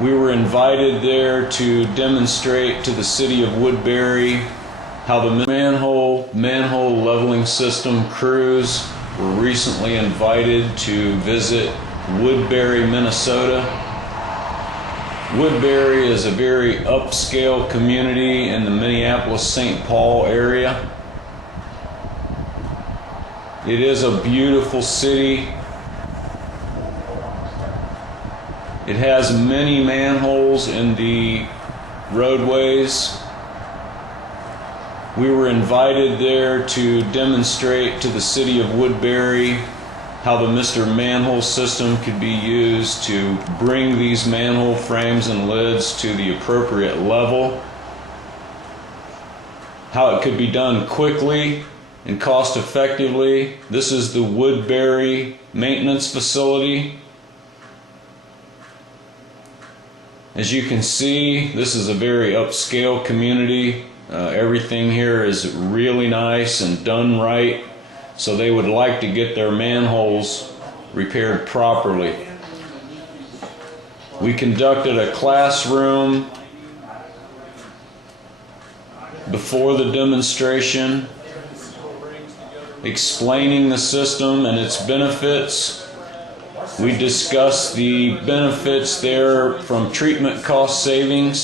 We were invited there to demonstrate to the city of Woodbury how the manhole leveling system crews were recently invited to visit Woodbury, Minnesota. Woodbury is a very upscale community in the Minneapolis-St. Paul area. It is a beautiful city. It has many manholes in the roadways. We were invited there to demonstrate to the city of Woodbury how the Mr Manhole system could be used to bring these manhole frames and lids to the appropriate level, how it could be done quickly and cost effectively. This is the Woodbury maintenance facility. As you can see, this is a very upscale community. Everything here is really nice and done right, so they would like to get their manholes repaired properly. We conducted a classroom before the demonstration, explaining the system and its benefits. We discussed the benefits there from treatment cost savings.